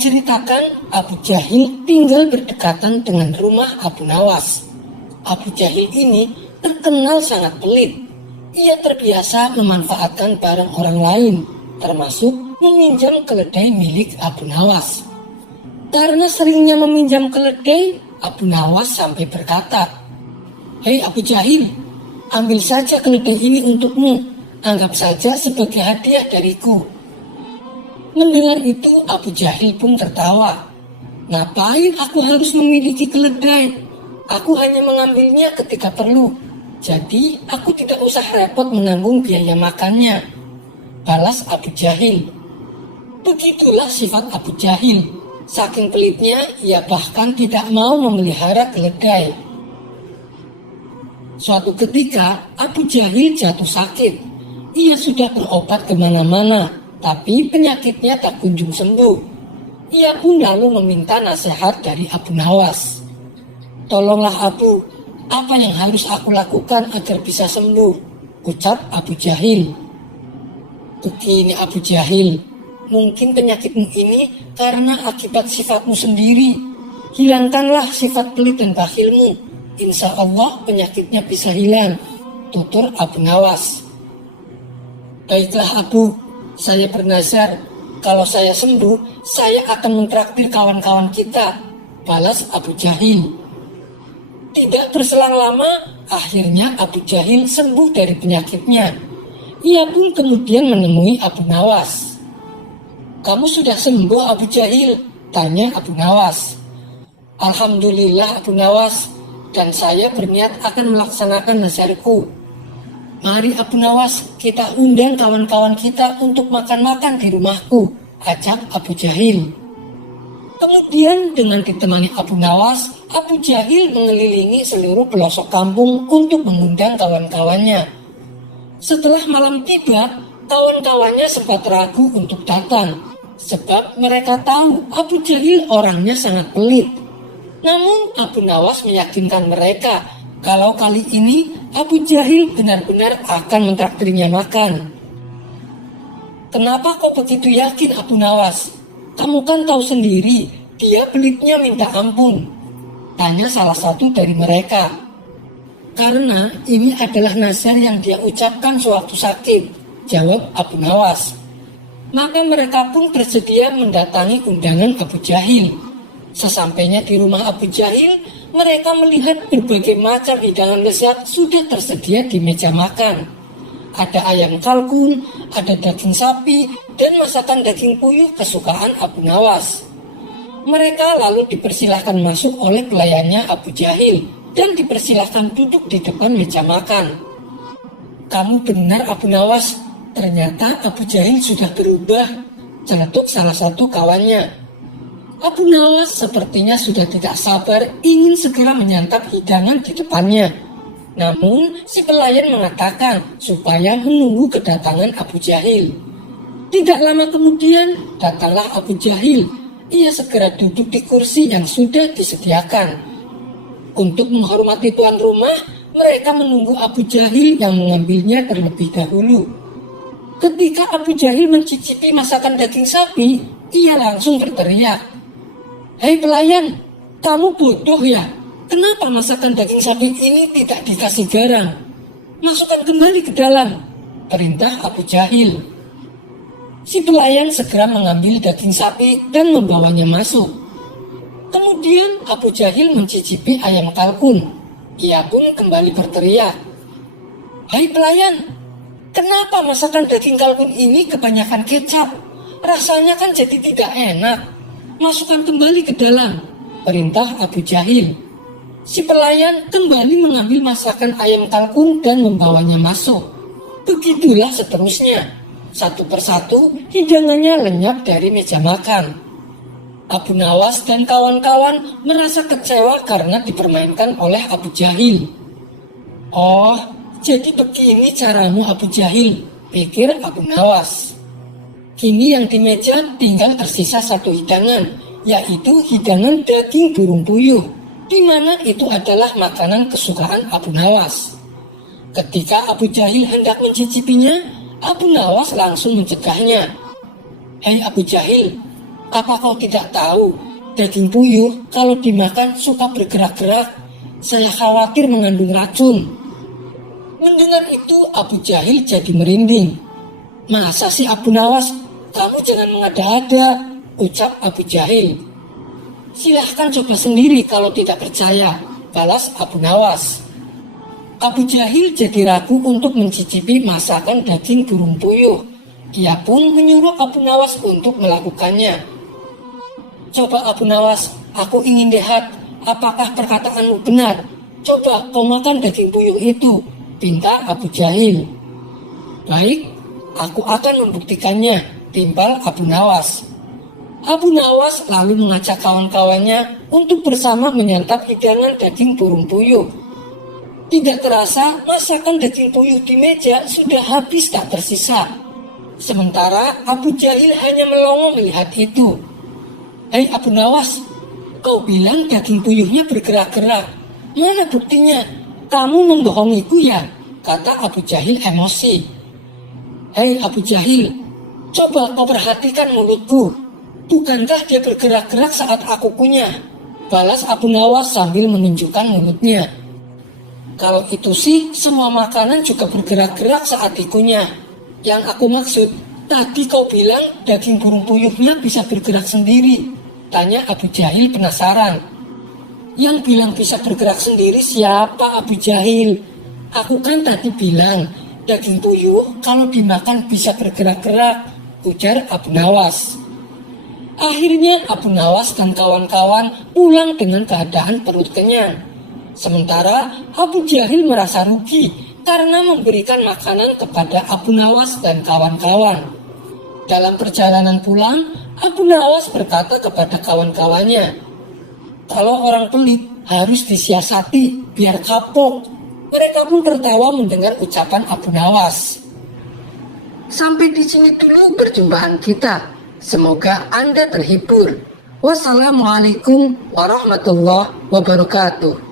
Diceritakan Abu Jahil tinggal berdekatan dengan rumah Abu Nawas. Abu Jahil ini terkenal sangat pelit. Ia terbiasa memanfaatkan barang orang lain, termasuk meminjam keledai milik Abu Nawas. Karena seringnya meminjam keledai, Abu Nawas sampai berkata, "Hei Abu Jahil, ambil saja keledai ini untukmu. Anggap saja sebagai hadiah dariku." Mendengar itu, Abu Jahil pun tertawa. "Ngapain aku harus memiliki keledai? Aku hanya mengambilnya ketika perlu. Jadi, aku tidak usah repot menanggung biaya makannya," balas Abu Jahil. Begitulah sifat Abu Jahil. Saking pelitnya, ia bahkan tidak mau memelihara keledai. Suatu ketika, Abu Jahil jatuh sakit. Ia sudah berobat kemana-mana, tapi penyakitnya tak kunjung sembuh. Ia pun lalu meminta nasihat dari Abu Nawas. "Tolonglah Abu, apa yang harus aku lakukan agar bisa sembuh?" ucap Abu Jahil. "Begini Abu Jahil, mungkin penyakitmu ini karena akibat sifatmu sendiri. Hilangkanlah sifat pelit dan bakhilmu. Insya Allah penyakitnya bisa hilang," tutur Abu Nawas. "Baiklah Abu, saya bernazar, kalau saya sembuh, saya akan mentraktir kawan-kawan kita," balas Abu Jahil. Tidak berselang lama, akhirnya Abu Jahil sembuh dari penyakitnya. Ia pun kemudian menemui Abu Nawas. "Kamu sudah sembuh Abu Jahil?" tanya Abu Nawas. "Alhamdulillah Abu Nawas, dan saya berniat akan melaksanakan nazarku. Mari Abu Nawas, kita undang kawan-kawan kita untuk makan-makan di rumahku," ajak Abu Jahil. Kemudian dengan ditemani Abu Nawas, Abu Jahil mengelilingi seluruh pelosok kampung untuk mengundang kawan-kawannya. Setelah malam tiba, kawan-kawannya sempat ragu untuk datang, sebab mereka tahu Abu Jahil orangnya sangat pelit. Namun Abu Nawas meyakinkan mereka kalau kali ini Abu Jahil benar-benar akan mentraktirnya makan. "Kenapa kau begitu yakin Abu Nawas? Kamu kan tahu sendiri, dia pelitnya minta ampun," tanya salah satu dari mereka. "Karena ini adalah nazar yang dia ucapkan sewaktu sakit," jawab Abu Nawas. Maka mereka pun bersedia mendatangi undangan Abu Jahil. Sesampainya di rumah Abu Jahil, mereka melihat berbagai macam hidangan lezat sudah tersedia di meja makan. Ada ayam kalkun, ada daging sapi, dan masakan daging puyuh kesukaan Abu Nawas. Mereka lalu dipersilahkan masuk oleh pelayannya Abu Jahil dan dipersilahkan duduk di depan meja makan. "Kamu benar Abu Nawas, ternyata Abu Jahil sudah berubah," celetuk salah satu kawannya. Abu Nawas sepertinya sudah tidak sabar ingin segera menyantap hidangan di depannya. Namun si pelayan mengatakan supaya menunggu kedatangan Abu Jahil. Tidak lama kemudian datanglah Abu Jahil. Ia segera duduk di kursi yang sudah disediakan. Untuk menghormati tuan rumah, mereka menunggu Abu Jahil yang mengambilnya terlebih dahulu. Ketika Abu Jahil mencicipi masakan daging sapi, ia langsung berteriak, "Hei pelayan, kamu bodoh ya? Kenapa masakan daging sapi ini tidak dikasih garam? Masukkan kembali ke dalam," perintah Abu Jahil. Si pelayan segera mengambil daging sapi dan membawanya masuk. Kemudian Abu Jahil mencicipi ayam kalkun. Ia pun kembali berteriak, "Hai pelayan, kenapa masakan daging kalkun ini kebanyakan kecap? Rasanya kan jadi tidak enak. Masukkan kembali ke dalam," perintah Abu Jahil. Si pelayan kembali mengambil masakan ayam kalkun dan membawanya masuk. Begitulah seterusnya. Satu persatu hidangannya lenyap dari meja makan. Abu Nawas dan kawan-kawan merasa kecewa karena dipermainkan oleh Abu Jahil. "Oh, jadi begini caramu Abu Jahil," pikir Abu Nawas. Kini yang di meja tinggal tersisa satu hidangan, yaitu hidangan daging burung puyuh, di mana itu adalah makanan kesukaan Abu Nawas. Ketika Abu Jahil hendak mencicipinya, Abu Nawas langsung mencegahnya. "Hei Abu Jahil, Apa kau tidak tahu, daging puyuh kalau dimakan suka bergerak-gerak. Saya khawatir mengandung racun. Mendengar itu Abu Jahil jadi merinding. Masa sih Abu Nawas, kamu jangan mengada-ada, ucap Abu Jahil. Silahkan coba sendiri kalau tidak percaya, balas Abu Nawas. Abu Jahil jadi ragu untuk mencicipi masakan daging burung puyuh. Ia pun menyuruh Abu Nawas untuk melakukannya. Coba Abu Nawas, aku ingin lihat apakah perkataanmu benar. Coba kau makan daging puyuh itu, pinta Abu Jahil. Baik, aku akan membuktikannya, timpal Abu Nawas. Abu Nawas lalu mengajak kawan-kawannya untuk bersama menyantap hidangan daging burung puyuh. Tidak terasa, masakan daging puyuh di meja sudah habis tak tersisa. Sementara Abu Jahil hanya melongo melihat itu. Hei Abu Nawas, kau bilang daging puyuhnya bergerak-gerak. Mana buktinya? Kamu membohongiku ya? Kata Abu Jahil emosi. Hei Abu Jahil, coba kau perhatikan mulutku. Bukankah dia bergerak-gerak saat aku kunyah? Balas Abu Nawas sambil menunjukkan mulutnya. Kalau itu sih, semua makanan juga bergerak-gerak saat dikunyah. Yang aku maksud, tadi kau bilang daging burung puyuhnya bisa bergerak sendiri. Tanya Abu Jahil penasaran. Yang bilang bisa bergerak sendiri siapa Abu Jahil? Aku kan tadi bilang, daging puyuh kalau dimakan bisa bergerak-gerak, ujar Abu Nawas. Akhirnya Abu Nawas dan kawan-kawan pulang dengan keadaan perut kenyang. Sementara Abu Jahil merasa rugi karena memberikan makanan kepada Abu Nawas dan kawan-kawan. Dalam perjalanan pulang, Abu Nawas berkata kepada kawan-kawannya, kalau orang pelit harus disiasati biar kapok. Mereka pun tertawa mendengar ucapan Abu Nawas. Sampai di sini dulu perjumpaan kita. Semoga Anda terhibur. Wassalamualaikum warahmatullahi wabarakatuh.